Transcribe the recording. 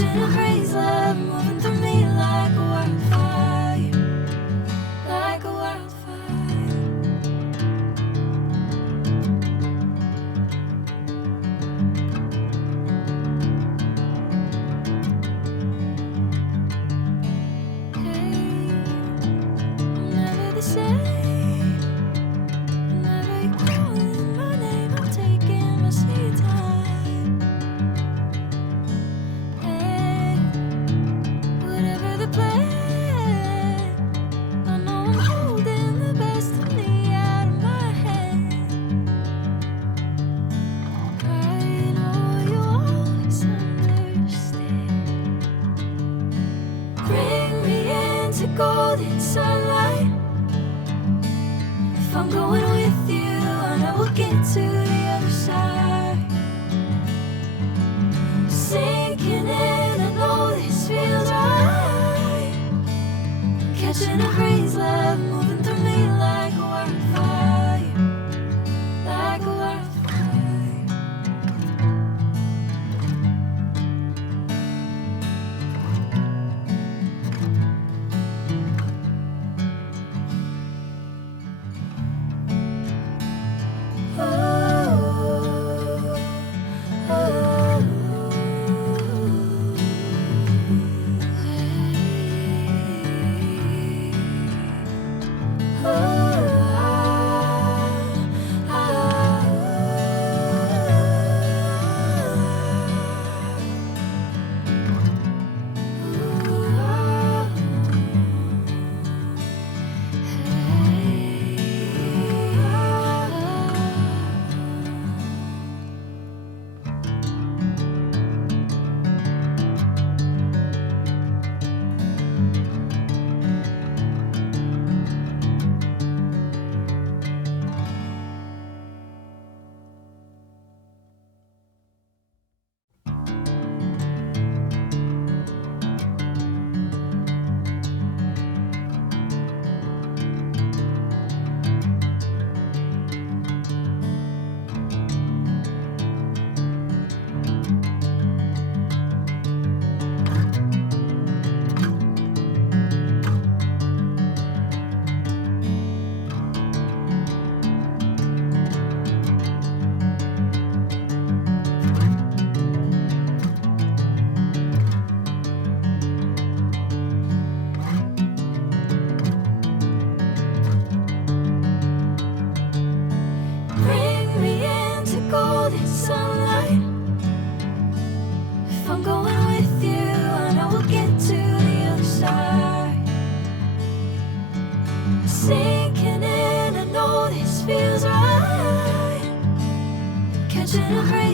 Catching a crazy love moving through me like a wildfire, like a wildfire. Hey, I'm never the same. Whenever you're calling my name, I'm taking my sweet time. Hey, whatever the plan, I know I'm holding the best of me out of my hand. I know you always understand. Bring me into golden sunlight. If I'm going with you, I know we'll get to the other side. Sinking in, I know this feels right. Catching a crazy love moving through me like a wildfire, like a wildfire. Bring me into golden sunlight. If I'm going with you, I know we'll get to the other side. Sinking in, I know this feels right. Catching a crazy